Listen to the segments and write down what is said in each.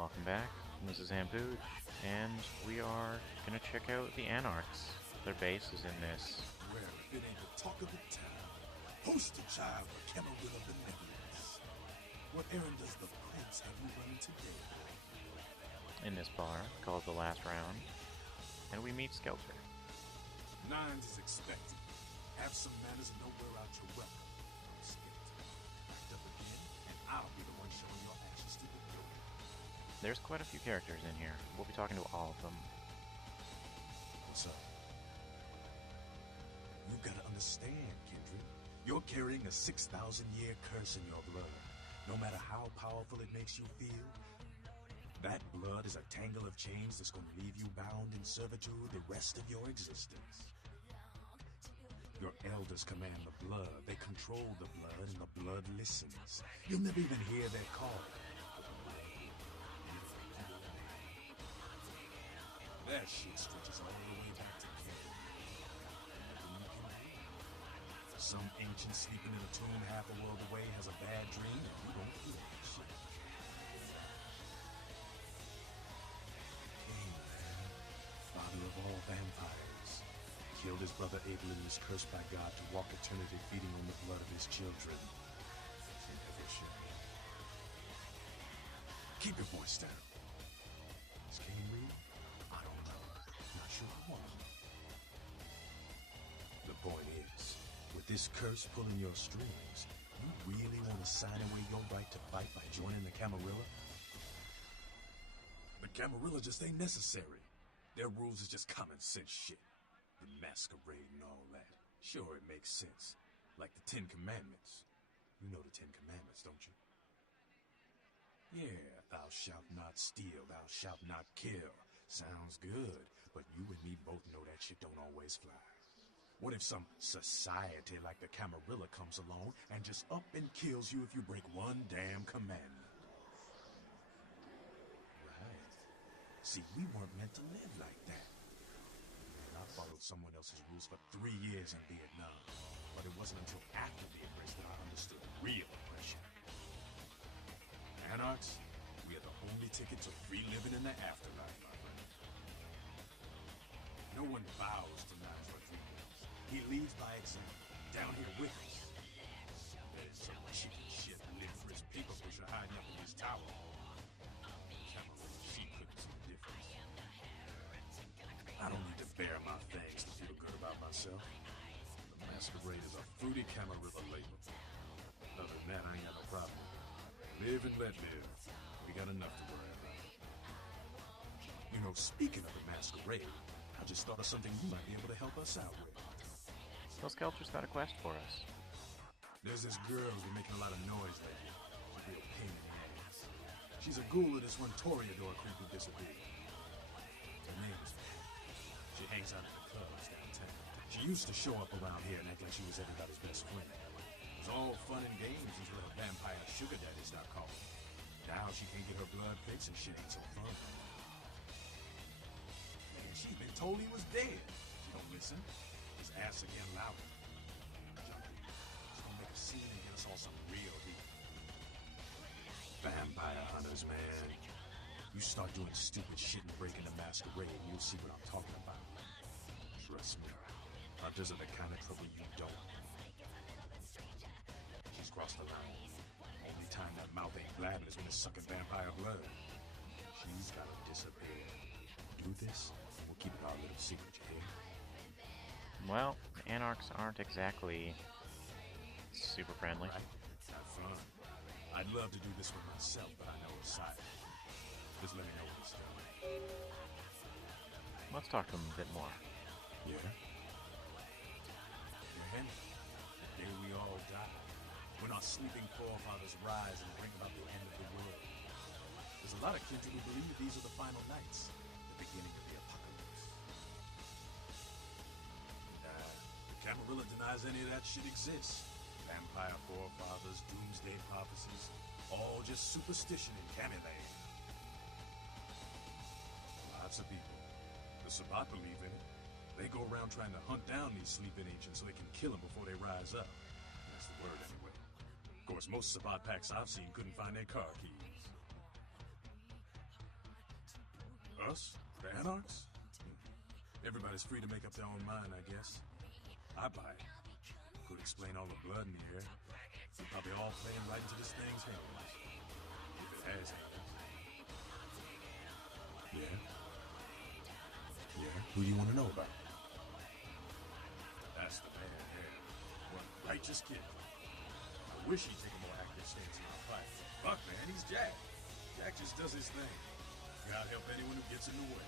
Welcome back. This is Hampooch, and we are gonna check out the Anarchs. Their base is in this. Well, if it ain't the talk of the town, poster child for Camarilla benevolence. What errand does the prince have you running today? In this bar called The Last Round, and we meet Skelter. Nines is expected. Have some manners and don't wear out your welcome. Skeleton. Backed up again, and I'll be the one showing your actions to the door. There's quite a few characters in here. We'll be talking to all of them. What's up? You've got to understand, Kendrick. You're carrying a 6,000-year curse in your blood. No matter how powerful it makes you feel, that blood is a tangle of chains that's going to leave you bound in servitude the rest of your existence. Your elders command the blood. They control the blood, and the blood listens. You'll never even hear their call. That shit stretches all the way back to Kendrick. Some ancient sleeping in a tomb half a world away has a bad dream, and you don't feel that shit. Cain, man, father of all vampires, killed his brother Abel and was cursed by God to walk eternity feeding on the blood of his children. Keep your voice down. Is Cain real? I don't know. Not sure I want to. The point is, with this curse pulling your strings, you really want to sign away your right to fight by joining the Camarilla? The Camarilla just ain't necessary. Their rules is just common sense shit. The Masquerade and all that. Sure, it makes sense. Like the 10 Commandments. You know the 10 Commandments, don't you? Yeah, thou shalt not steal, thou shalt not kill. Sounds good, but you and me both know that shit don't always fly. What if some society like the Camarilla comes along and just up and kills you if you break one damn commandment? Right. See, we weren't meant to live like that. Man, I followed someone else's rules for 3 years in Vietnam, but it wasn't until after the aggression that I understood real oppression. Anarchs, we are the only ticket to free living in the afterlife, my friend. No one bows to Nines or Dreamers. He leads by example, down here with us. There's some chicken shit liverous paper pusher hiding up in his tower. Camarilla sheep couldn't see the difference. I don't need to bare my fangs to feel good about myself. The Masquerade is a fruity Camarilla label. Other than that, I ain't got no problem. Live and let live. We got enough to worry about. You know, speaking of the Masquerade, I just thought of something you might be able to help us out with. So Skelter's got a quest for us. There's this girl who's been making a lot of noise lately. She's a real pain in the ass. She's a ghoul of this one Toreador creep who disappeared. Her name's She hangs out at the clubs downtown. She used to show up around here and act like she was everybody's best friend. It was all fun and games until her vampire sugar daddy stopped calling. Now she can't get her blood fixed and shit ain't so fun. Man, she's been told he was dead. She don't listen. His ass again louder. She's gonna make a scene and get us all some real heat. Vampire hunters, man. You start doing stupid shit and breaking the Masquerade and you'll see what I'm talking about. Trust me. Hunters are the kind of trouble you don't. She's crossed the line. Only time that mouth ain't blabbing is when it's sucking vampire blood. She's gotta disappear. Do this, and we'll keep it our little secret, you hear? Well, the Anarchs aren't exactly super friendly. Right? Have fun. I'd love to do this for myself, but I know it's silent. Just let me know when it's done. Let's talk to him a bit more. Yeah? Your Hannah, the day we all die, when our sleeping forefathers rise and bring about the end of the world. There's a lot of kids who believe that these are the final nights, the beginning of the apocalypse. The Camarilla denies any of that shit exists. Vampire forefathers, doomsday prophecies, all just superstition in Camelland. Lots of people. The Sabbat believe in it. They go around trying to hunt down these sleeping ancients so they can kill them before they rise up. That's the word anyway. Of course, most Sabbat packs I've seen couldn't find their car keys. Us? The anarchs? Everybody's free to make up their own mind, I guess. I buy it. Could explain all the blood in the air. It's probably all playing right into this thing's hands. If it has hands. Yeah? Yeah? Who do you want to know about? That's the man there. What a righteous kid. I wish he'd take a more active stance in our fight. Fuck, man, he's Jack. Jack just does his thing. God help anyone who gets in the way.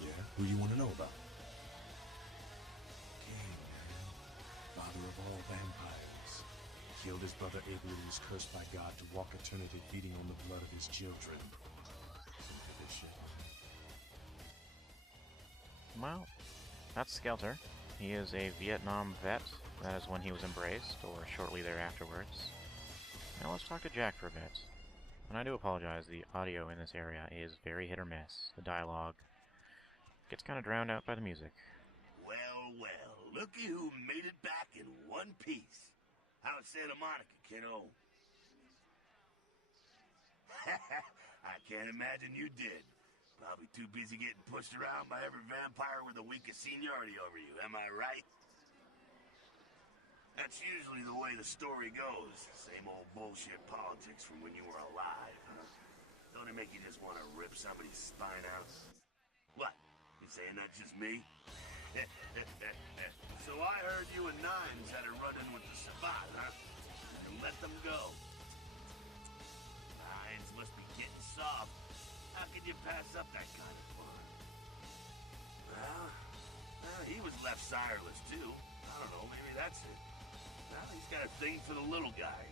Yeah? Who do you want to know about? King, man. Father of all vampires. Killed his brother Abel and was cursed by God to walk eternity feeding on the blood of his children. Think of this shit. Well, that's Skelter. He is a Vietnam vet. That is when he was embraced, or shortly thereafterwards. Now let's talk to Jack for a bit. And I do apologize, the audio in this area is very hit or miss. The dialogue gets kind of drowned out by the music. Well, well, looky who made it back in one piece. How's Santa Monica, kiddo? I can't imagine you did. Probably too busy getting pushed around by every vampire with the weakest seniority over you, am I right? That's usually the way the story goes. Same old bullshit politics from when you were alive, huh? Don't it make you just want to rip somebody's spine out? What? You saying that's just me? So I heard you and Nines had a run-in with the Sabbat, huh? And let them go. Nines must be getting soft. How could you pass up that kind of fun? Well, he was left sireless, too. I don't know, maybe that's it. Well, he's got a thing for the little guy.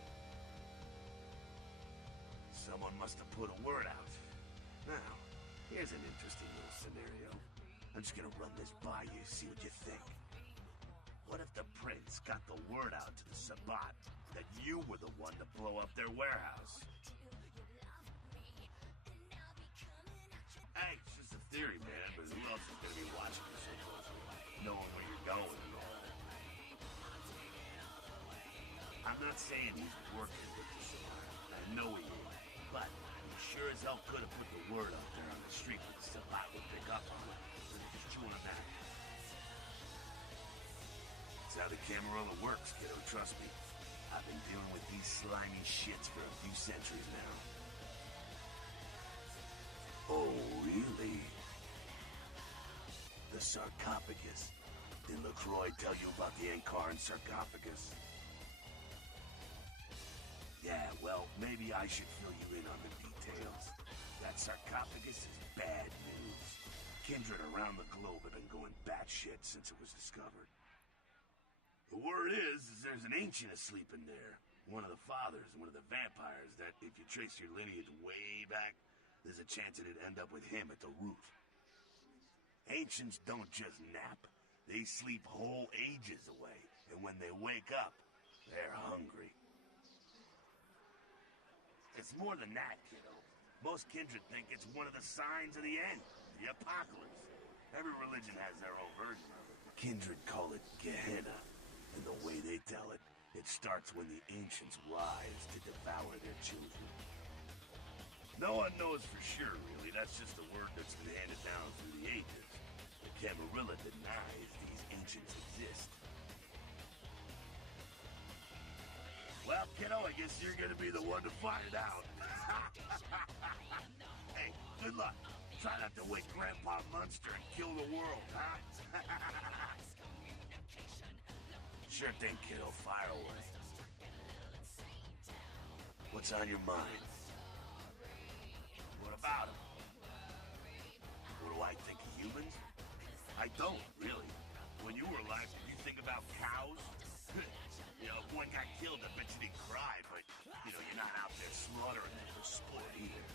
Someone must have put a word out. Now, here's an interesting little scenario. I'm just gonna run this by you, see what you think. What if the prince got the word out to the Sabbat that you were the one to blow up their warehouse? Hey, it's just a theory, man, but who else is gonna be watching you so closely, knowing where you're going and all that? I'm not saying he's working with the Sabbat. I know he is, but he sure as hell could have put the word up there on the street where the Sabbat would pick up on it. Just chew on that. That's how the Camarilla works, kiddo, trust me. I've been dealing with these slimy shits for a few centuries now. Oh, really? The sarcophagus. Did LaCroix tell you about the Ankaran sarcophagus? Yeah, well, maybe I should fill you in on the details. That sarcophagus is bad news. Kindred around the globe have been going batshit since it was discovered. The word is there's an ancient asleep in there. One of the fathers, one of the vampires that, if you trace your lineage way back, there's a chance it'd end up with him at the root. Ancients don't just nap. They sleep whole ages away, and when they wake up, they're hungry. It's more than that, kiddo. Most kindred think it's one of the signs of the end, the apocalypse. Every religion has their own version of it. Kindred call it Gehenna, and the way they tell it, it starts when the ancients rise to devour their children. No one knows for sure, really. That's just a word that's been handed down through the ages. The Camarilla denies these ancients exist. Well, kiddo, I guess you're gonna be the one to find out. Hey, good luck. Try not to wake Grandpa Munster and kill the world, huh? Sure thing, kiddo. Fire away. What's on your mind? What about him? What do I think of humans? I don't, really. When you were alive, did you think about cows? You know, if one got killed, I bet you didn't cry, but, you know, you're not out there slaughtering them for sport either.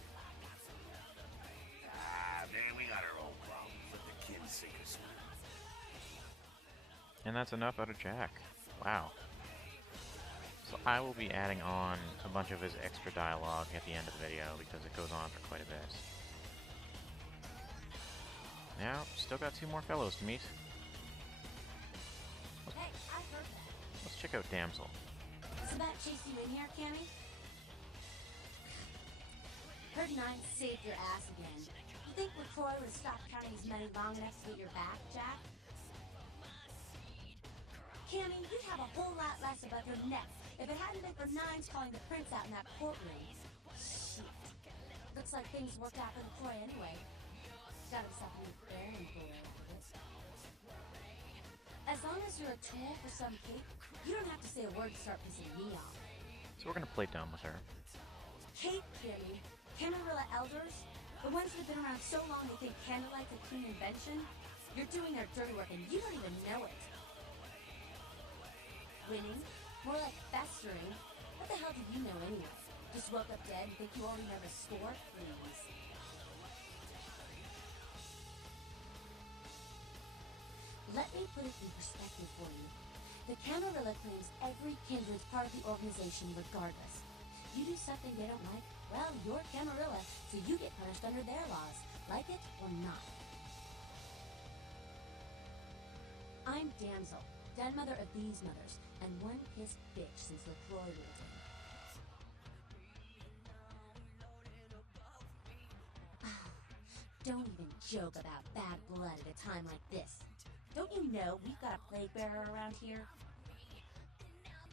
Ah, man, we got our own problems. Let the kin sink or swim. And that's enough out of Jack. Wow. So I will be adding on a bunch of his extra dialogue at the end of the video because it goes on for quite a bit. Now, still got two more fellows to meet. Hey, I heard that. Let's check out Damsel. Does that chase you in here, Cammy? Heard Nines Bloodlines saved your ass again. You think LaCroix would have stopped counting his money long enough to get your back, Jack? Cammy, you'd have a whole lot less above your neck if it hadn't been for Nines calling the prince out in that courtroom. Shit. Looks like things worked out for LaCroix anyway. Got himself a new bearing for it. As long as you're a tool for some cape, you don't have to say a word to start pissing me off. So we're gonna play dumb with her. Cape, Cammy. Camarilla elders? The ones that have been around so long they think candlelight's a clean invention? You're doing their dirty work and you don't even know it. Winning? More like festering. What the hell do you know anyway? Just woke up dead and think you already know the score? Please. Let me put it in perspective for you. The Camarilla claims every kindred's part of the organization regardless. You do something they don't like, well, you're Camarilla, so you get punished under their laws, like it or not. I'm Damsel, den mother of these mothers, and one pissed bitch since LaCroix ruled in. Don't even joke about bad blood at a time like this. Don't you know we've got a plague bearer around here?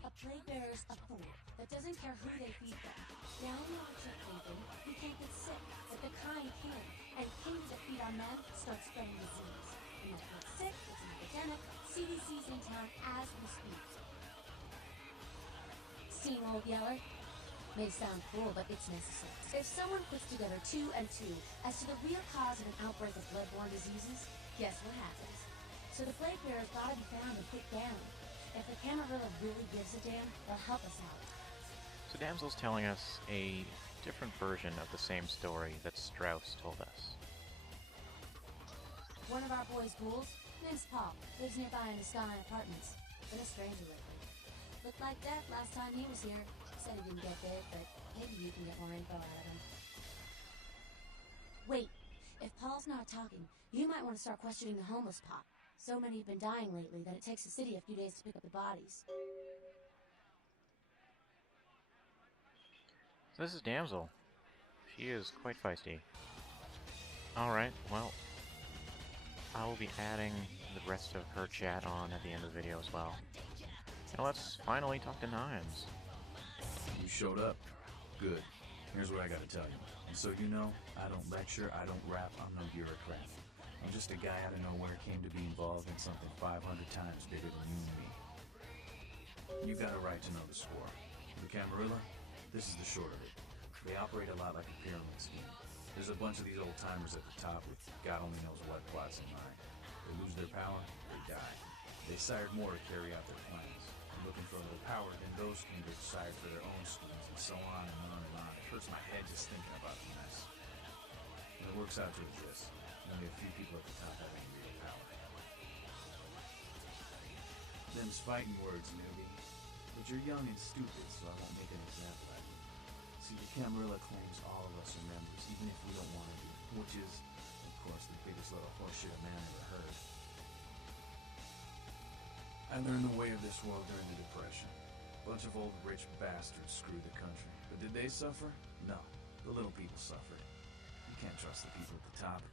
A plague bearer's a fool that doesn't care who they feed them. Down the orchard thinking he can't get sick, but the kind can. And kings that feed on them start spreading disease. And that gets sick, it's an epidemic. CDC's in town as we speak. Seen Old Yeller? May sound cool, but it's necessary. If someone puts together 2 and 2 as to the real cause of an outbreak of bloodborne diseases, guess what happens? So the plague bearer's gotta be found and put down. If the Camarilla really gives a damn, they'll help us out. So Damsel's telling us a different version of the same story that Strauss told us. One of our boys' ghouls, name's Paul, lives nearby in the Skyline Apartments. Been a stranger lately. Looked like death last time he was here. Said he didn't get bit, but maybe you can get more info out of him. Wait, if Paul's not talking, you might want to start questioning the homeless pop. So many have been dying lately that it takes the city a few days to pick up the bodies. So this is Damsel. She is quite feisty. Alright, well, I will be adding the rest of her chat on at the end of the video as well. Now let's finally talk to Nines. You showed up. Good. Here's what I gotta tell you. And so you know, I don't lecture, I don't rap, I'm no bureaucrat. I'm just a guy out of nowhere came to be involved in something 500 times bigger than you and me. You got a right to know the score. The Camarilla, this is the short of it. They operate a lot like a pyramid scheme. There's a bunch of these old-timers at the top with God only knows what plots in mind. They lose their power, they die. They sired more to carry out their plans. And looking for a little power, then those kindred sired for their own schemes, and so on and on and on. It hurts my head just thinking about the mess. And it works out to this. Only a few people at the top have any real power. Them's fighting words, newbie. But you're young and stupid, so I won't make an example out of you. See, the Camarilla claims all of us are members, even if we don't want to be, which is, of course, the biggest little horseshit a man ever heard. I learned the way of this world during the Depression. A bunch of old rich bastards screwed the country. But did they suffer? No. The little people suffered. You can't trust the people at the top.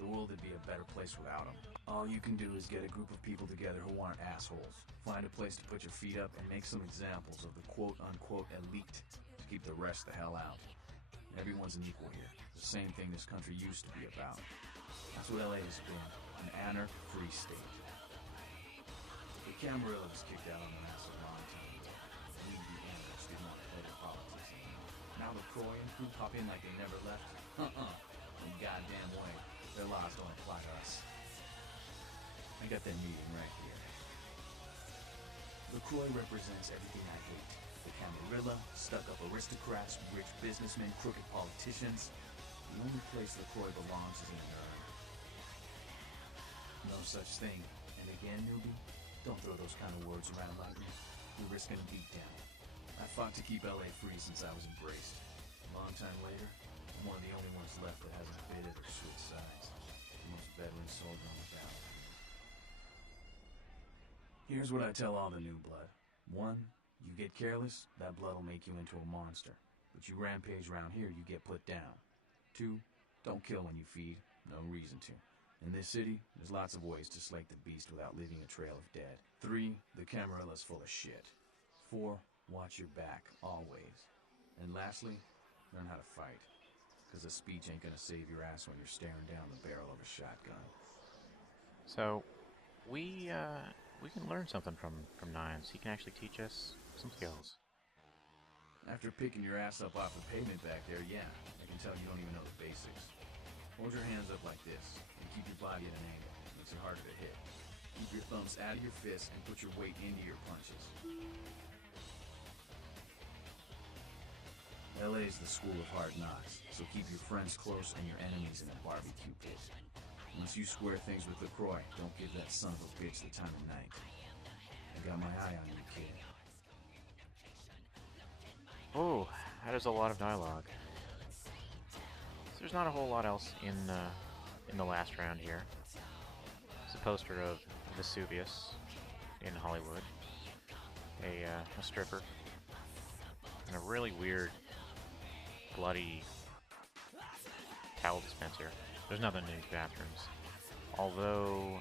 The world would be a better place without them. All you can do is get a group of people together who aren't assholes. Find a place to put your feet up and make some examples of the quote-unquote elite to keep the rest the hell out. Everyone's an equal here. The same thing this country used to be about. That's what LA has been. An anarch-free state. The Camarilla was kicked out on the mass a long time ago. We, the anarchs, didn't want to play their politics anymore. Now LaCroix and crew pop in like they never left? In goddamn way. Their laws don't apply to us. I got that meeting right here. LaCroix represents everything I hate. The Camarilla, stuck-up aristocrats, rich businessmen, crooked politicians. The only place LaCroix belongs is in an urn. No such thing. And again, newbie, don't throw those kind of words around lightly. You're risking a beatdown. I fought to keep LA free since I was embraced. A long time later, I'm one of the only ones left that hasn't bidded or switched sides. The most veteran soldier on the battlefield. Here's what I tell all the new blood. 1, you get careless, that blood will make you into a monster. But you rampage around here, you get put down. 2, don't kill when you feed. No reason to. In this city, there's lots of ways to slake the beast without leaving a trail of dead. 3, the Camarella's full of shit. 4, watch your back, always. And lastly, learn how to fight. Because a speech ain't gonna save your ass when you're staring down the barrel of a shotgun. So, we can learn something from Nines. He can actually teach us some skills. After picking your ass up off the pavement back there, yeah, I can tell you don't even know the basics. Hold your hands up like this, and keep your body at an angle. Makes it harder to hit. Keep your thumbs out of your fists and put your weight into your punches. LA's the school of hard knocks, so keep your friends close and your enemies in a barbecue pit. Once you square things with LaCroix, don't give that son of a bitch the time of night. I got my eye on you, kid. Oh, that is a lot of dialogue. So there's not a whole lot else in the last round here. It's a poster of Vesuvius in Hollywood, a stripper, and a really weird, bloody towel dispenser. There's nothing in these bathrooms, although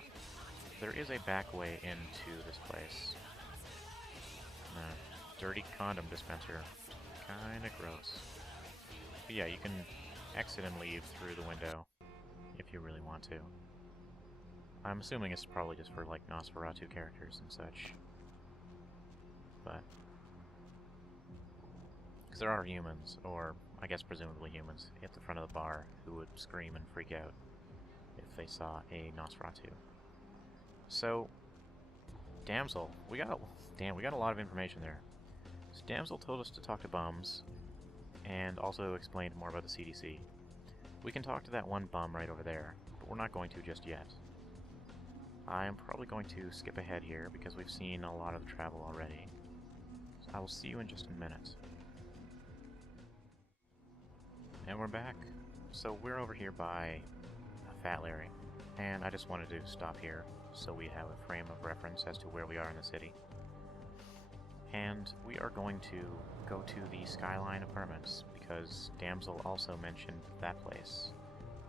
there is a back way into this place. Dirty condom dispenser. Kinda gross. But yeah, you can exit and leave through the window if you really want to. I'm assuming it's probably just for like Nosferatu characters and such. But because there are humans, or I guess presumably humans, at the front of the bar who would scream and freak out if they saw a Nosferatu. So, Damsel, we got a lot of information there. So Damsel told us to talk to bums, and also explained more about the CDC. We can talk to that one bum right over there, but we're not going to just yet. I'm probably going to skip ahead here because we've seen a lot of the travel already. So I will see you in just a minute. And we're back. So we're over here by Fat Larry, and I just wanted to stop here so we have a frame of reference as to where we are in the city. And we are going to go to the Skyline Apartments, because Damsel also mentioned that place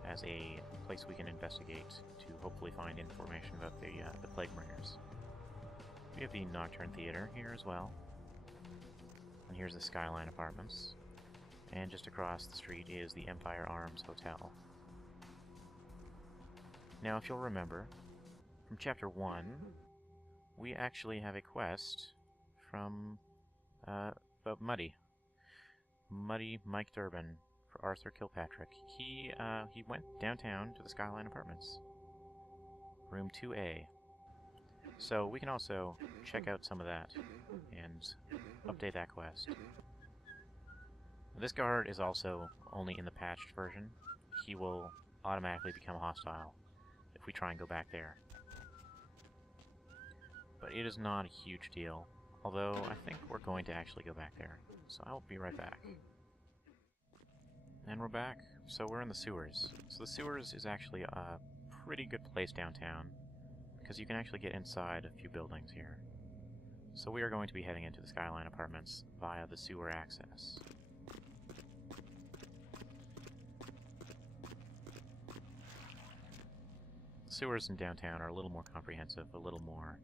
as a place we can investigate to hopefully find information about the Plague Bringers. We have the Nocturne Theater here as well. And here's the Skyline Apartments. And just across the street is the Empire Arms Hotel. Now, if you'll remember, from Chapter 1, we actually have a quest from Muddy Mike Durbin for Arthur Kilpatrick. He went downtown to the Skyline Apartments, room 2A. So we can also check out some of that and update that quest. This guard is also only in the patched version. He will automatically become hostile if we try and go back there. But it is not a huge deal, although I think we're going to actually go back there. So I'll be right back. And we're back. So we're in the sewers. So the sewers is actually a pretty good place downtown, because you can actually get inside a few buildings here. So we are going to be heading into the Skyline Apartments via the sewer access. Sewers in downtown are a little more comprehensive, a little more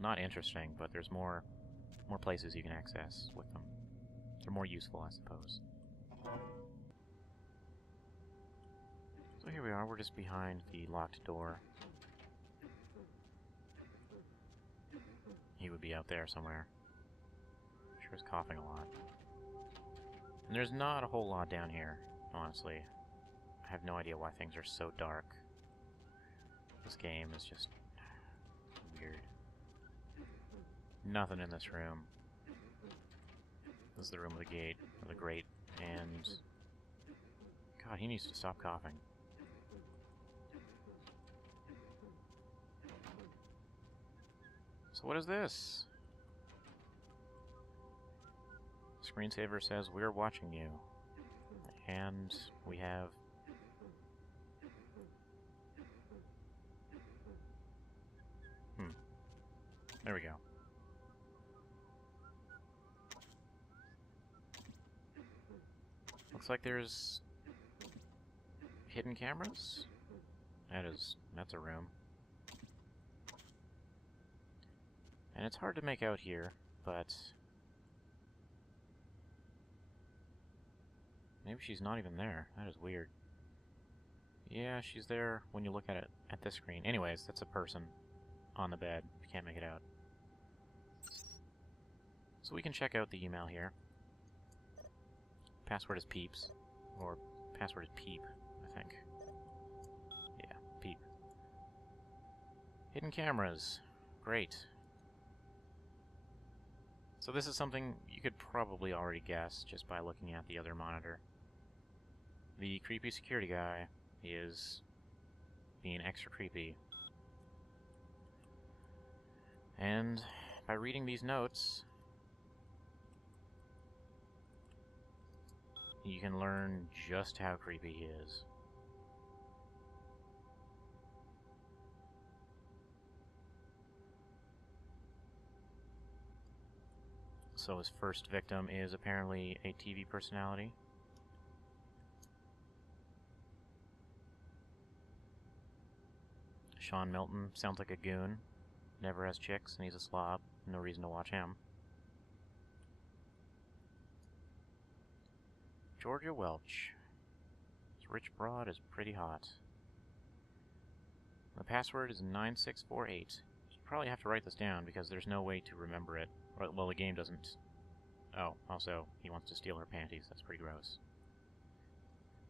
not interesting, but there's more places you can access with them. They're more useful, I suppose. So here we are, we're just behind the locked door. He would be out there somewhere. Sure is coughing a lot. And there's not a whole lot down here, honestly. I have no idea why things are so dark. This game is just weird. Nothing in this room. This is the room with the gate, or the grate, and God, he needs to stop coughing. So what is this? Screensaver says, "We're watching you." And we have there we go. Looks like there's hidden cameras? That's a room. And it's hard to make out here, but maybe she's not even there. That is weird. Yeah, she's there when you look at it at this screen. Anyways, that's a person on the bed. You can't make it out. So we can check out the email here. Password is peeps. Or password is peep, I think. Yeah, peep. Hidden cameras. Great. So this is something you could probably already guess just by looking at the other monitor. The creepy security guy is being extra creepy. And by reading these notes, you can learn just how creepy he is. So his first victim is apparently a TV personality. Sean Milton sounds like a goon. Never has chicks, and he's a slob. No reason to watch him. Georgia Welch. This rich broad is pretty hot. The password is 9648. You probably have to write this down because there's no way to remember it. Well, the game doesn't. Oh, also, he wants to steal her panties. That's pretty gross.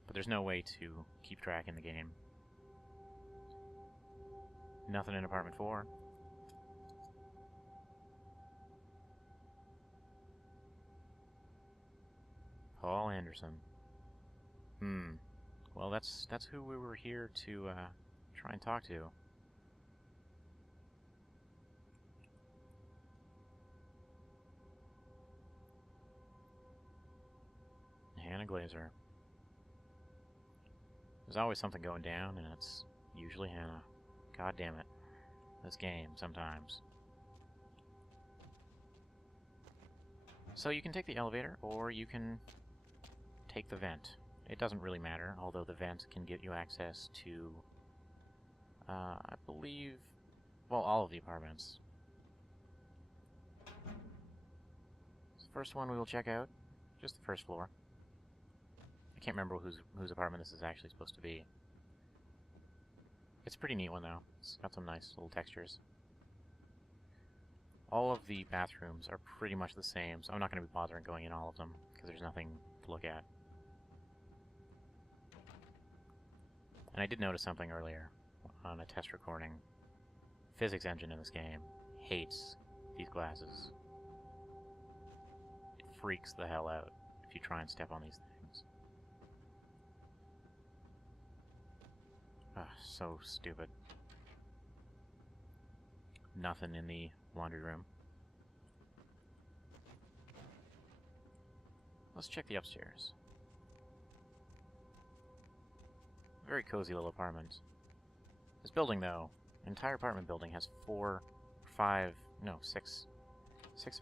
But there's no way to keep track in the game. Nothing in apartment 4. Paul Anderson. Well, that's who we were here to try and talk to. Hannah Glazer. There's always something going down, and it's usually Hannah. God damn it. This game, sometimes. So you can take the elevator, or you can take the vent. It doesn't really matter, although the vent can get you access to, I believe, well, all of the apartments. So first one we will check out, just the first floor. I can't remember whose apartment this is actually supposed to be. It's a pretty neat one, though. It's got some nice little textures. All of the bathrooms are pretty much the same, so I'm not going to be bothering going in all of them, because there's nothing to look at. And I did notice something earlier on a test recording. Physics engine in this game hates these glasses. It freaks the hell out if you try and step on these things. Ah, so stupid. Nothing in the laundry room. Let's check the upstairs. Very cozy little apartment. This building, though, an entire apartment building, has 6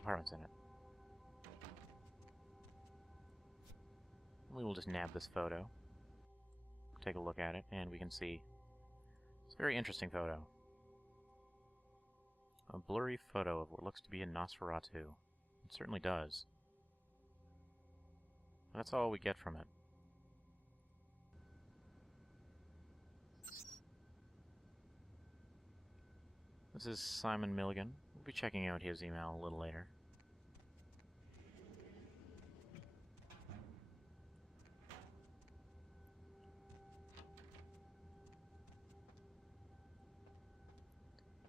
apartments in it. We will just nab this photo, take a look at it, and we can see it's a very interesting photo. A blurry photo of what looks to be a Nosferatu. It certainly does. That's all we get from it. This is Simon Milligan. We'll be checking out his email a little later.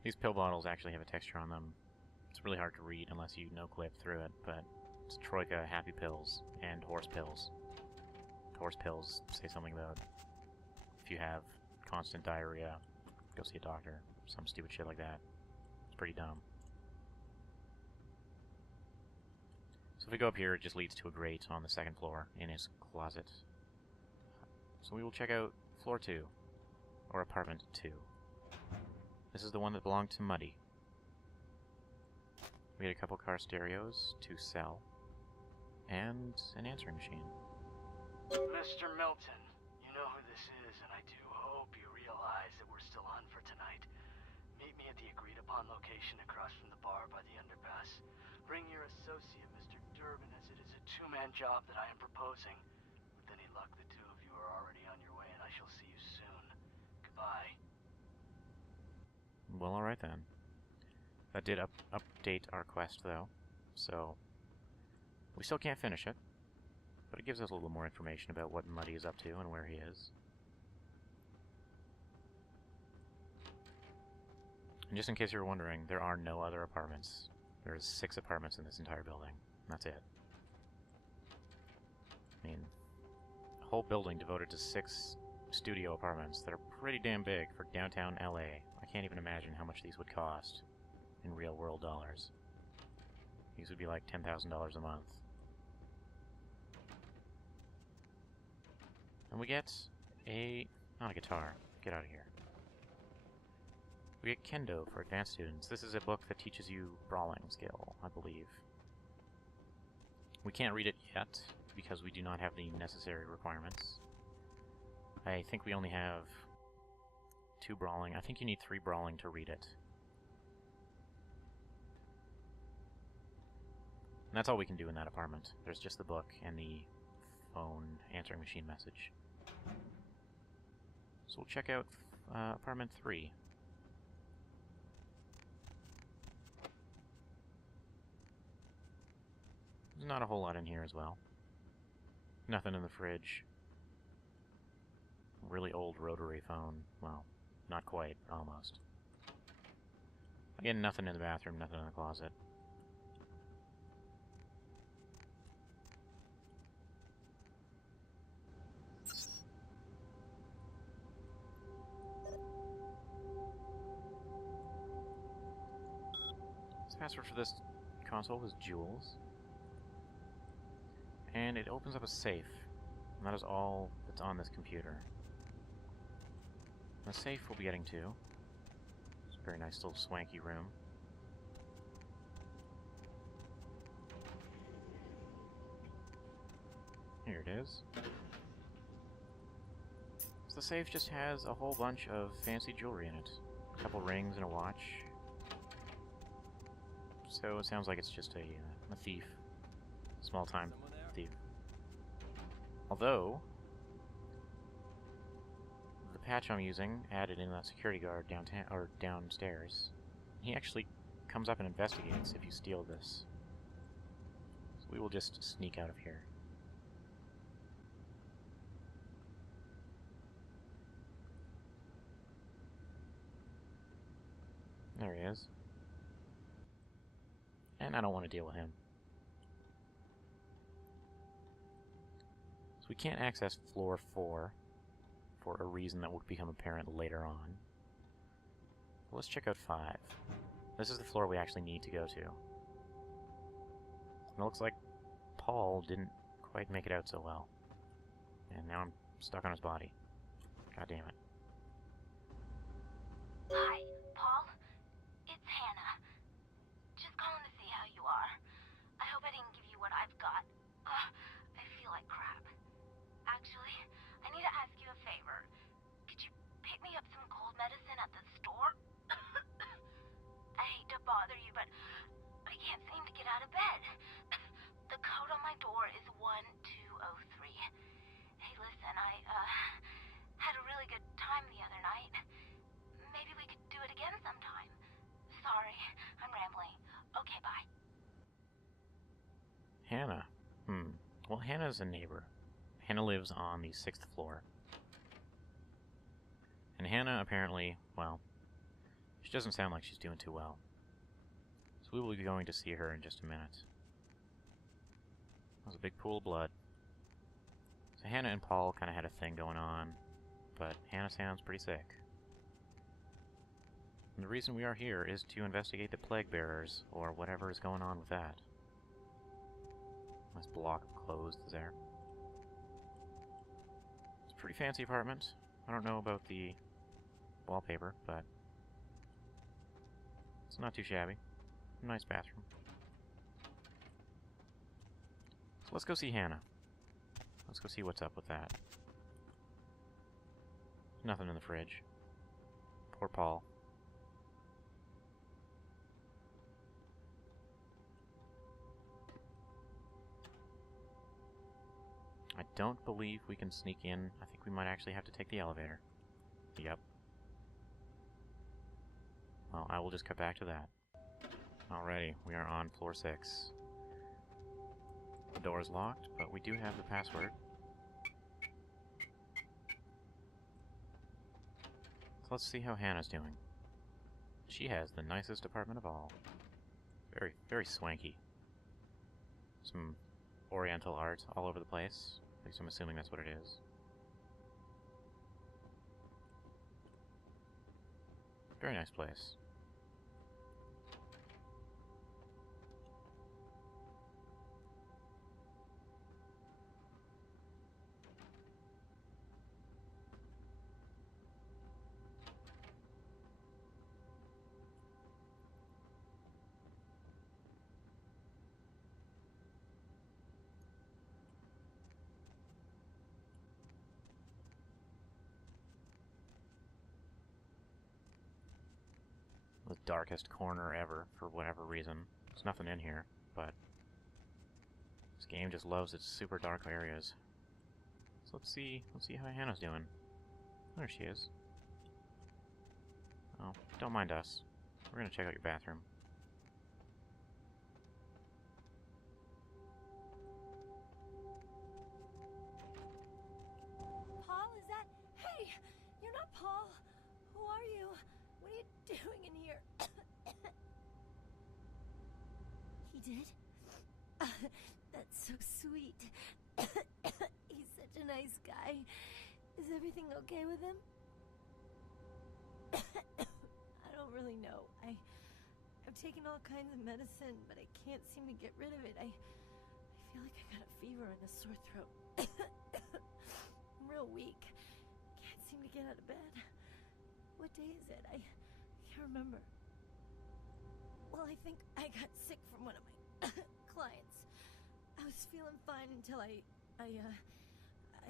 These pill bottles actually have a texture on them. It's really hard to read unless you no-clip through it, but it's Troika Happy Pills and Horse Pills. Horse Pills say something about if you have constant diarrhea, go see a doctor. Some stupid shit like that. It's pretty dumb. So if we go up here, it just leads to a grate on the second floor in his closet. So we will check out floor 2, or apartment 2. This is the one that belonged to Muddy. We had a couple car stereos to sell, and an answering machine. Mr. Milton, you know who this is, and I do hope you realize that we're still on for tonight. Meet me at the agreed-upon location across from the bar by the underpass. Bring your associate, Mr. Durbin, as it is a two-man job that I am proposing. With any luck, the two of you are already on your way, and I shall see you soon. Goodbye. Well, alright then. That did update our quest, though, so we still can't finish it, but it gives us a little more information about what Muddy is up to and where he is. And just in case you were wondering, there are no other apartments. There's 6 apartments in this entire building. That's it. I mean, a whole building devoted to 6 studio apartments that are pretty damn big for downtown LA. I can't even imagine how much these would cost in real world dollars. These would be like $10,000 a month. And we get not a guitar. Get out of here. We get Kendo for advanced students. This is a book that teaches you brawling skill, I believe. We can't read it yet, because we do not have the necessary requirements. I think we only have 2 brawling. I think you need 3 brawling to read it. And that's all we can do in that apartment. There's just the book and the phone answering machine message. So we'll check out apartment 3. There's not a whole lot in here as well. Nothing in the fridge. Really old rotary phone. Well, not quite, almost. Again, nothing in the bathroom, nothing in the closet. The password for this console is Jules. And it opens up a safe. And that is all that's on this computer. The safe we'll be getting to. It's a very nice little swanky room. Here it is. So the safe just has a whole bunch of fancy jewelry in it. A couple rings and a watch. So it sounds like it's just a thief. Small-time thief. Although, the patch I'm using added in that security guard downstairs. He actually comes up and investigates if you steal this. So we will just sneak out of here. There he is. And I don't want to deal with him. So we can't access floor 4 for a reason that will become apparent later on. But let's check out 5. This is the floor we actually need to go to. And it looks like Paul didn't quite make it out so well. And now I'm stuck on his body. God damn it. Hi, Paul. It's Hannah. Just calling to see how you are. I hope I didn't give you what I've got. I feel like crap. Actually, I need to ask you a favor. Could you pick me up some cold medicine at the store? I hate to bother you, but I can't seem to get out of bed. The code on my door is 1203. Hey, listen, I had a really good time the other night. Maybe we could do it again sometime. Sorry, I'm rambling. Okay, bye. Hannah. Well, Hannah's a neighbor. Hannah lives on the 6th floor. And Hannah apparently, well, she doesn't sound like she's doing too well. So we will be going to see her in just a minute. There's a big pool of blood. So Hannah and Paul kind of had a thing going on, but Hannah sounds pretty sick. And the reason we are here is to investigate the plague bearers, or whatever is going on with that. Nice block of clothes there. It's a pretty fancy apartment. I don't know about the wallpaper, but it's not too shabby. Nice bathroom. So let's go see Hannah. Let's go see what's up with that. Nothing in the fridge. Poor Paul. I don't believe we can sneak in. I think we might actually have to take the elevator. Yep. Well, I will just cut back to that. Alrighty, we are on floor 6. The door is locked, but we do have the password. So let's see how Hannah's doing. She has the nicest apartment of all. Very, very swanky. Some oriental art all over the place. At least I'm assuming that's what it is. Very nice place. The darkest corner ever, for whatever reason. There's nothing in here, but this game just loves its super dark areas. So let's see how Hannah's doing. There she is. Oh, don't mind us. We're gonna check out your bathroom. Paul, is that... Hey! You're not Paul! Who are you? What are you doing in here? He did? That's so sweet. He's such a nice guy. Is everything okay with him? I don't really know. I've taken all kinds of medicine, but I can't seem to get rid of it. I feel like I got a fever and a sore throat. I'm real weak. Can't seem to get out of bed. What day is it? I can't remember. Well, I think I got sick from one of my clients. I was feeling fine until I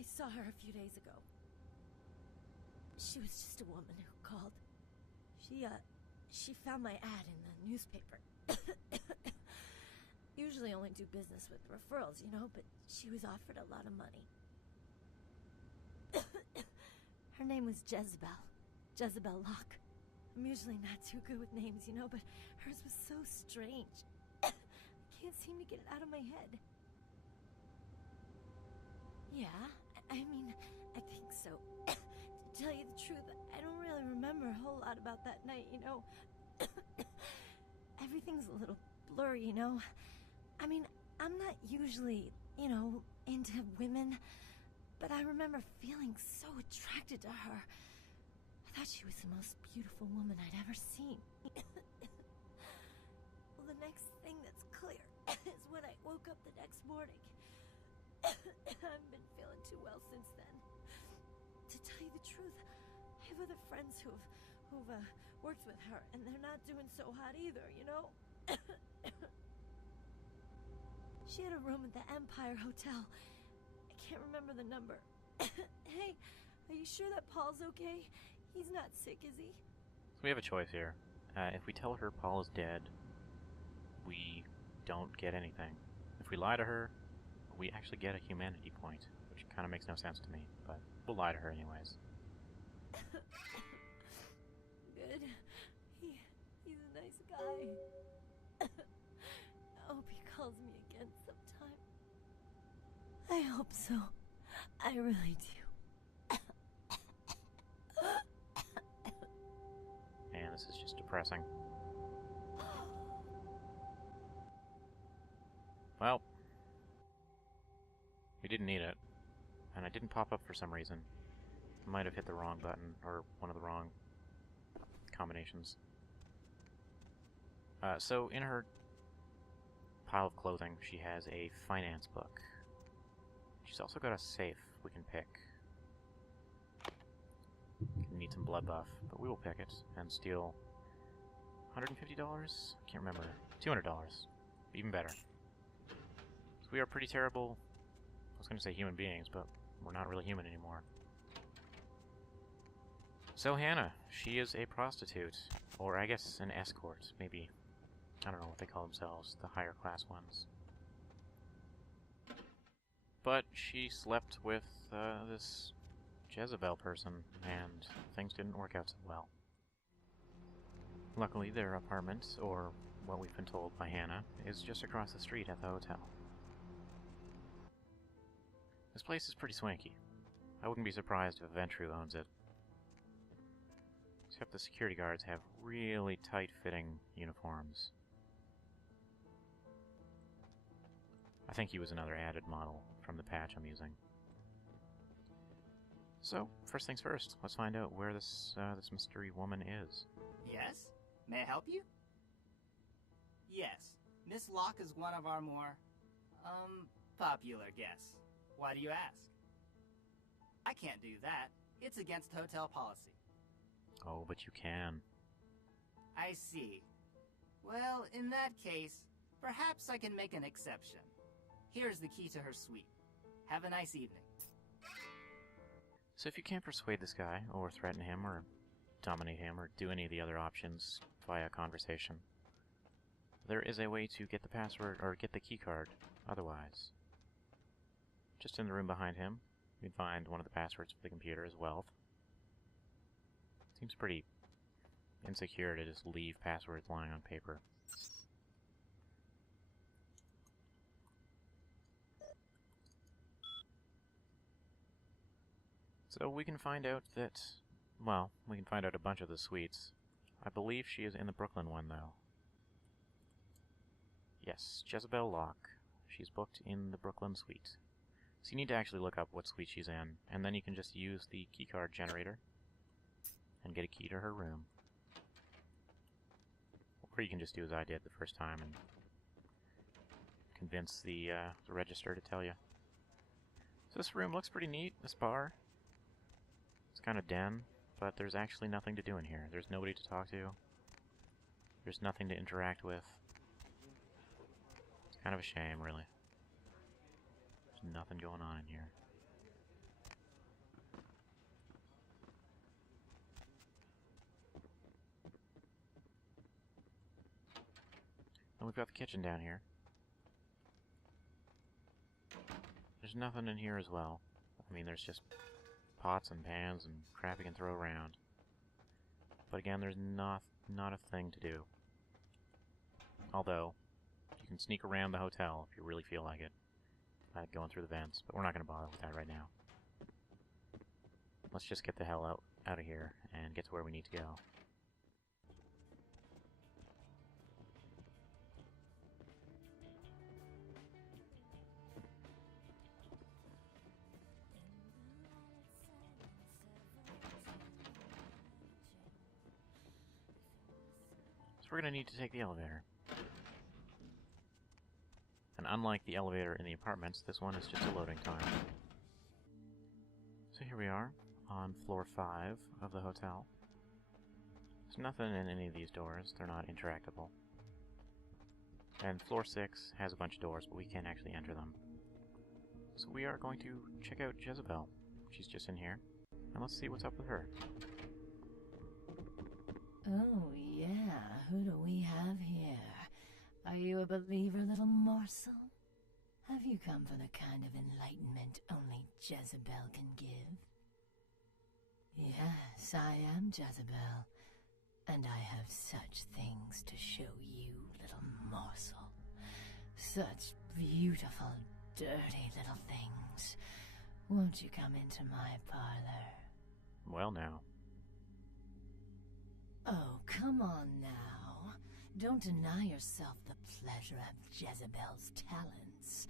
saw her a few days ago. She was just a woman who called. She found my ad in the newspaper. Usually only do business with referrals, you know, but she was offered a lot of money. Her name was Jezebel. Jezebel Locke. I'm usually not too good with names, you know, but hers was so strange. I can't seem to get it out of my head. Yeah, I mean, I think so. To tell you the truth, I don't really remember a whole lot about that night, you know. Everything's a little blurry, you know. I mean, I'm not usually, you know, into women, but I remember feeling so attracted to her. I thought she was the most beautiful woman I'd ever seen. Well, the next thing that's clear is when I woke up the next morning. I haven't been feeling too well since then. To tell you the truth, I have other friends who've worked with her, and they're not doing so hot either, you know? She had a room at the Empire Hotel. I can't remember the number. Hey, are you sure that Paul's okay? He's not sick, is he? So we have a choice here. If we tell her Paul is dead, we don't get anything. If we lie to her, we actually get a humanity point, which kind of makes no sense to me, but we'll lie to her anyways. Good. He's a nice guy. I hope he calls me again sometime. I hope so. I really do. Man, this is just depressing. Well, we didn't need it, and it didn't pop up for some reason. I might have hit the wrong button, or one of the wrong combinations. So in her pile of clothing, she has a finance book. She's also got a safe we can pick. Need some blood buff, but we will pick it and steal $150? Can't remember. $200. Even better. So we are pretty terrible, I was going to say human beings, but we're not really human anymore. So Hannah, she is a prostitute, or I guess an escort, maybe. I don't know what they call themselves, the higher class ones. But she slept with this Jezebel person, and things didn't work out so well. Luckily, their apartment, or what we've been told by Hannah, is just across the street at the hotel. This place is pretty swanky. I wouldn't be surprised if Ventru owns it. Except the security guards have really tight-fitting uniforms. I think he was another added model from the patch I'm using. So, first things first, let's find out where this mystery woman is. Yes? May I help you? Yes. Miss Locke is one of our more, popular guests. Why do you ask? I can't do that. It's against hotel policy. Oh, but you can. I see. Well, in that case, perhaps I can make an exception. Here's the key to her suite. Have a nice evening. So if you can't persuade this guy, or threaten him, or dominate him, or do any of the other options via conversation, there is a way to get the password, or get the keycard otherwise. Just in the room behind him, you'd find one of the passwords for the computer as well. Seems pretty insecure to just leave passwords lying on paper. So we can find out that, well, we can find out a bunch of the suites. I believe she is in the Brooklyn one, though. Yes, Jezebel Locke. She's booked in the Brooklyn suite. So you need to actually look up what suite she's in, and then you can just use the keycard generator and get a key to her room. Or you can just do as I did the first time and convince the register to tell you. So this room looks pretty neat, this bar. It's kind of den, but there's actually nothing to do in here. There's nobody to talk to. There's nothing to interact with. It's kind of a shame, really. There's nothing going on in here. And we've got the kitchen down here. There's nothing in here as well. I mean, there's just pots and pans and crap you can throw around. But again, there's not a thing to do. Although, you can sneak around the hotel if you really feel like it. Like going through the vents, but we're not going to bother with that right now. Let's just get the hell out of here and get to where we need to go. So we're going to need to take the elevator. And unlike the elevator in the apartments, this one is just a loading time. So here we are, on floor 5 of the hotel. There's nothing in any of these doors, they're not interactable. And floor 6 has a bunch of doors, but we can't actually enter them. So we are going to check out Jezebel. She's just in here, and let's see what's up with her. Oh, yeah. Who do we have here? Are you a believer, little morsel? Have you come for the kind of enlightenment only Jezebel can give? Yes, I am Jezebel, and I have such things to show you, little morsel. Such beautiful, dirty little things. Won't you come into my parlor? Well now. Oh, come on now. Don't deny yourself the pleasure of Jezebel's talents.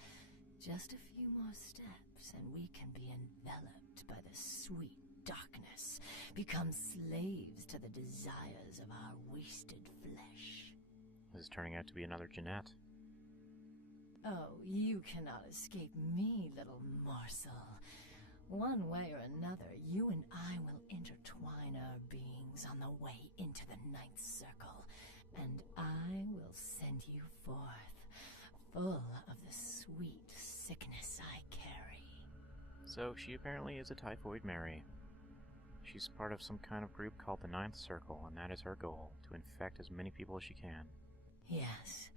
Just a few more steps, and we can be enveloped by the sweet darkness, become slaves to the desires of our wasted flesh. This is turning out to be another Jeanette. Oh, you cannot escape me, little morsel. One way or another, you and I will intertwine our beings on the way into the ninth circle, and I will send you forth, full of the sweet sickness I carry. So she apparently is a Typhoid Mary. She's part of some kind of group called the Ninth Circle, and that is her goal, to infect as many people as she can. Yes,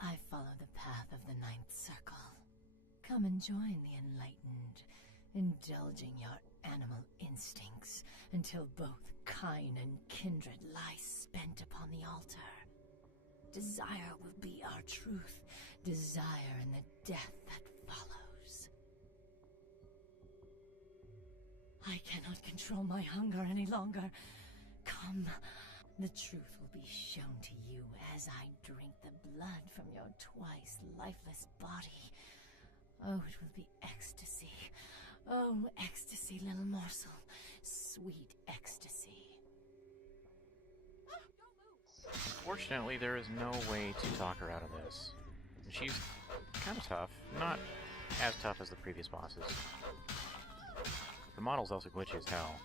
I follow the path of the Ninth Circle. Come and join the enlightened, indulging your animal instincts until both kine and kindred lie spent upon the altar. Desire will be our truth, desire in the death that follows. I cannot control my hunger any longer. Come, the truth will be shown to you as I drink the blood from your twice lifeless body. Oh, it will be ecstasy. Oh, ecstasy, little morsel. Sweet ecstasy. Unfortunately, there is no way to talk her out of this. She's kind of tough. Not as tough as the previous bosses. The model's also glitchy as hell.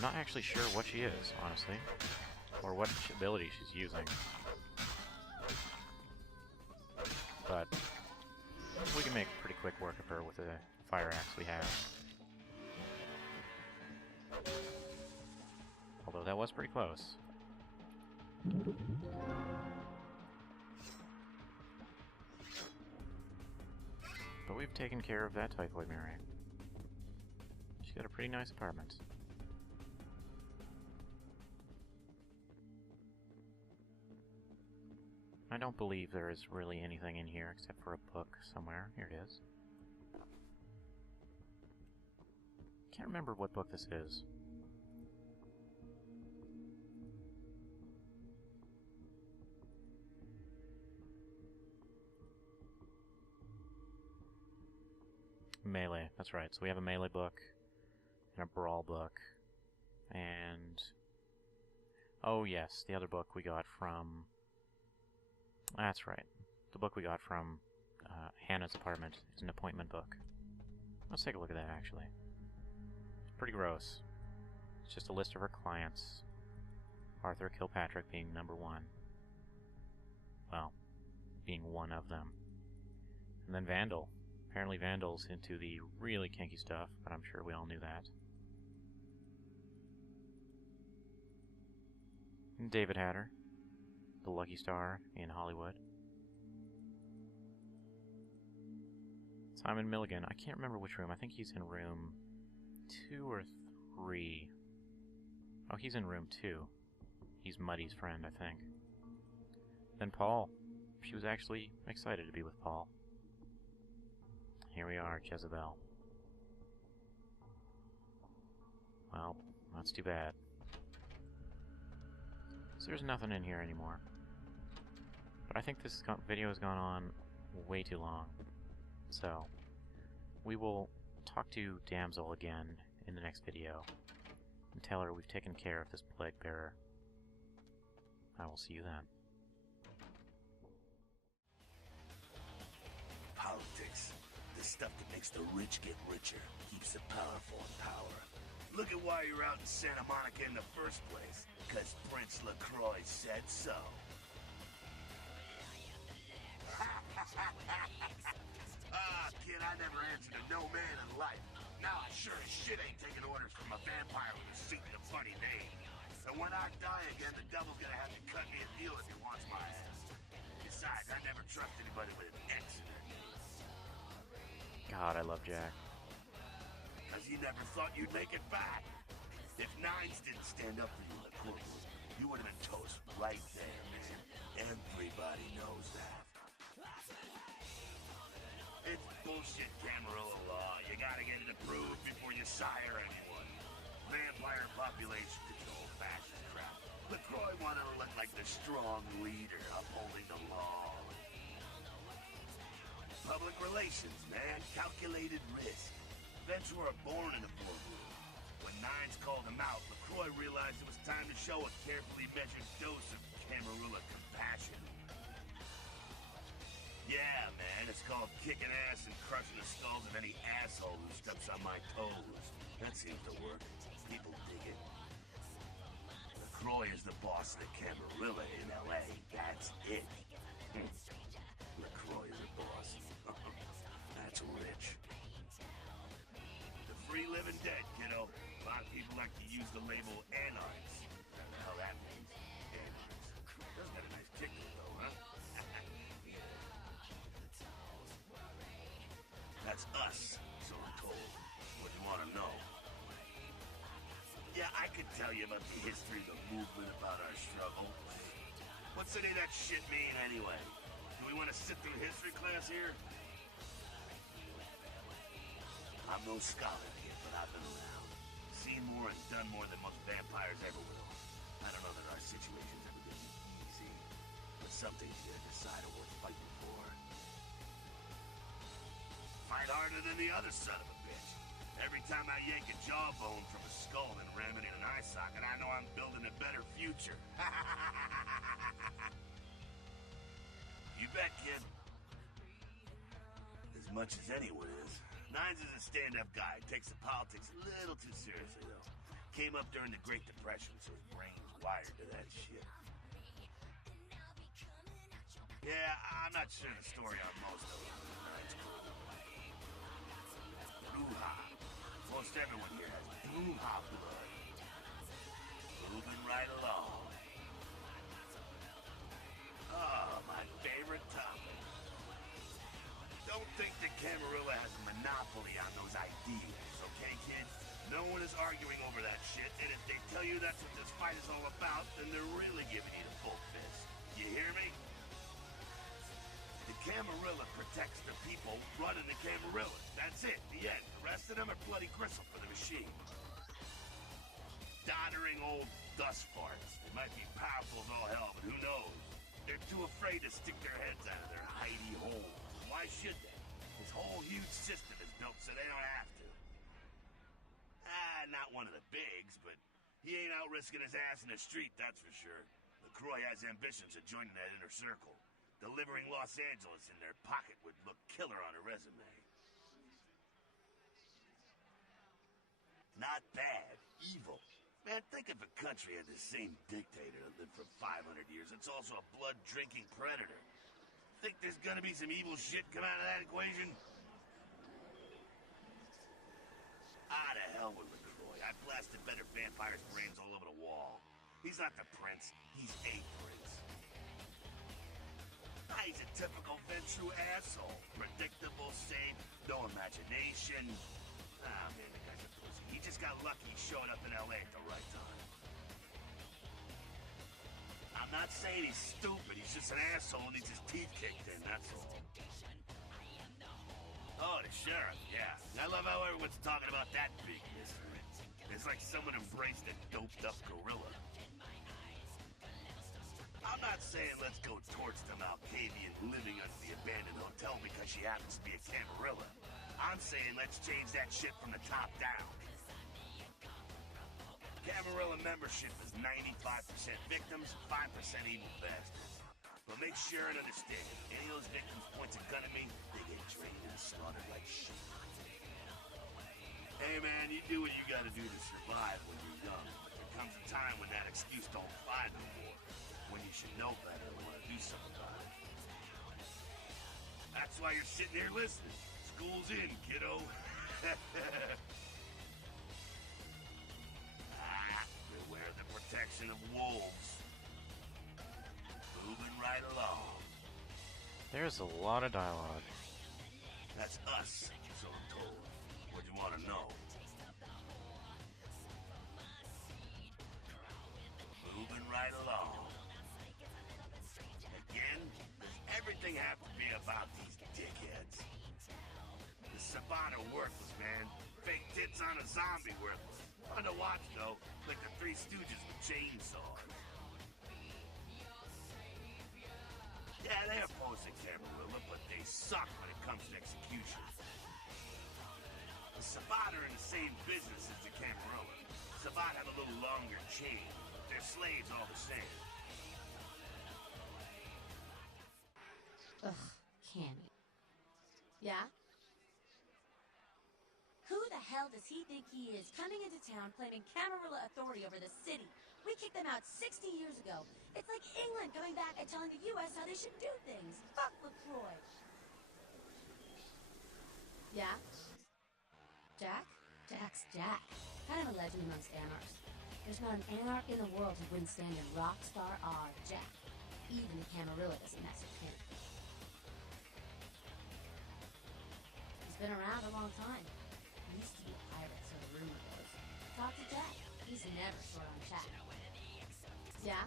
Not actually sure what she is, honestly. Or what ability she's using. But we can make pretty quick work of her with the fire axe we have. Although that was pretty close. But we've taken care of that typhoid Mary. She's got a pretty nice apartment. I don't believe there is really anything in here except for a book somewhere. Here it is. Can't remember what book this is. Melee, that's right. So we have a melee book, and a brawl book, and... oh yes, the other book we got from... that's right. The book we got from Hannah's apartment is an appointment book. Let's take a look at that, actually. It's pretty gross. It's just a list of her clients. Arthur Kilpatrick being number one. Well, being one of them. And then Vandal. Apparently Vandal's into the really kinky stuff, but I'm sure we all knew that. And David Hatter, the lucky star in Hollywood. Simon Milligan, I can't remember which room. I think he's in room 2 or 3. Oh, he's in room 2. He's Muddy's friend, I think. Then Paul. She was actually excited to be with Paul. Here we are, Jezebel. Well, that's too bad. So there's nothing in here anymore. But I think this video has gone on way too long. So, we will talk to Damsel again in the next video and tell her we've taken care of this plague bearer. I will see you then. Politics. The stuff that makes the rich get richer, keeps the powerful in power. Look at why you're out in Santa Monica in the first place. Because Prince LaCroix said so. Kid, I never answered to no man in life. Now I sure as shit ain't taking orders from a vampire with a suit and a funny name. And when I die again, the devil's gonna have to cut me a deal if he wants my ass. Besides, I never trust anybody with an X in their name. God, I love Jack. Because you never thought you'd make it back. If Nines didn't stand up for you in the courtroom, you would have been toast right there, man. Everybody knows that. It's bullshit Camarilla law. You gotta get it approved before you sire anyone. Vampire population control fascist crap. LaCroix wanted to look like the strong leader upholding the law. Public relations, man. Calculated risk. Vets were born in the boardroom. When Nines called him out, LaCroix realized it was time to show a carefully measured dose of Camarilla compassion. Yeah, man, it's called kicking ass and crushing the skulls of any asshole who steps on my toes. That seems to work. People dig it. LaCroix is the boss of the Camarilla in L.A. That's it. LaCroix is the boss. That's rich. the label anarchs. What the hell that means? Anarchs. That's got a nice kick to it, though, huh? That's us, so I'm told. What do you want to know? Yeah, I could tell you about the history of the movement, about our struggle. What's any of that shit mean, anyway? Do we want to sit through history class here? I'm no scholar here, but I've been around. Seen more and done more than most vampires ever will. I don't know that our situation's ever been easy, but some things you gotta decide are worth fighting for. Fight harder than the other son of a bitch. Every time I yank a jawbone from a skull and ram it in an eye socket, I know I'm building a better future. You bet, kid. As much as anyone is. Nines is a stand-up guy. Takes the politics a little too seriously, though. Came up during the Great Depression, so his brain's wired to that shit. Yeah, I'm not sure the story on most of it. Nines cool. Bruja. Most everyone here has Bruja blood. Moving right along. Oh, my favorite topic. Don't think that Camarilla has a monopoly on those ideas, okay, kid? No one is arguing over that shit, and if they tell you that's what this fight is all about, then they're really giving you the full fist. You hear me? The Camarilla protects the people running the Camarilla. That's it, the end. The rest of them are bloody gristle for the machine. Doddering old dust farts. They might be powerful as all hell, but who knows? They're too afraid to stick their heads out of their hidey holes. Why should they? This whole huge system is built so they don't have to. Not one of the bigs, but he ain't out risking his ass in the street, that's for sure. LaCroix has ambitions of joining that inner circle. Delivering Los Angeles in their pocket would look killer on a resume. Not bad. Evil. Man, think if a country had the same dictator that lived for 500 years. It's also a blood-drinking predator. Think there's gonna be some evil shit come out of that equation? To hell with LaCroix. I blasted better vampires' brains all over the wall. He's not the prince. He's a prince. He's a typical Ventrue asshole. Predictable, safe, no imagination. Man, the guy's a pussy. He just got lucky he showed up in L.A. at the right time. I'm not saying he's stupid. He's just an asshole who needs his teeth kicked in, that's all. Oh, the sheriff, yeah. I love how everyone's talking about that big mystery. It's like someone embraced a doped-up gorilla. I'm not saying let's go towards the Malkavian living under the abandoned hotel because she happens to be a Camarilla. I'm saying let's change that shit from the top down. Camarilla membership is 95% victims, 5% evil bastards. But make sure and understand, if any of those victims points a gun at me, they get drained and slaughtered like shit. Hey man, you do what you gotta do to survive when you're young. But there comes a time when that excuse don't fly no more. When you should know better and want to do something about it. That's why you're sitting here listening. School's in, kiddo. Beware the protection of wolves. Moving right along. There's a lot of dialogue. That's us, so I'm told. What do you want to know? Moving right along. Again, does everything have to be about these dickheads? The Saban are worthless, man. Fake tits on a zombie worthless. Fun to watch, though, like the Three Stooges with chainsaws. Yeah, they oppose the Camarilla, but they suck when it comes to execution. The Sabat are in the same business as the Camarilla. Sabat have a little longer chain. They're slaves all the same. Ugh, Cammy. Yeah? Who the hell does he think he is, coming into town claiming Camarilla authority over the city? We kicked them out 60 years ago. It's like England coming back and telling the U.S. how they should do things. Fuck LaCroix. Yeah? Jack? Jack's Jack. Kind of a legend amongst anarchs. There's not an anarch in the world who wouldn't stand in rock star awe of Jack. Even the Camarilla doesn't mess with him. He's been around a long time. He used to be a pirate, so the rumor goes. Talk to Jack. He's never short on chat. Yeah?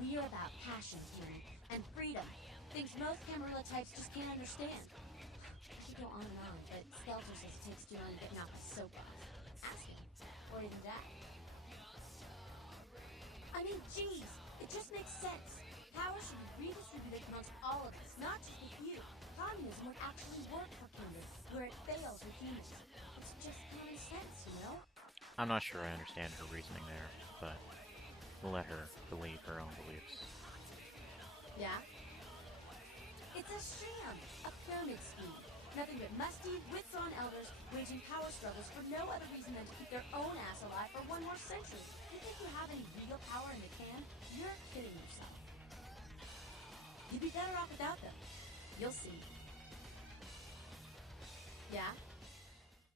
We are about passion, Karen, and freedom. Things most Camarilla types just can't understand. I could go on and on, but Skelter says it takes too long to get off the soapbox. Ask him. Or even Jack. I mean, geez, it just makes sense. Power should be redistributed amongst all of us, not just a few. Communism would actually work for Kindred, where it fails with humans. It's just common sense, you know? I'm not sure I understand her reasoning there, but we'll let her believe her own beliefs. Yeah? It's a sham, a pyramid scheme. Nothing but musty, withdrawn elders waging power struggles for no other reason than to keep their own ass alive for one more century. You think you have any real power in the can? You're kidding yourself. You'd be better off without them. You'll see. Yeah?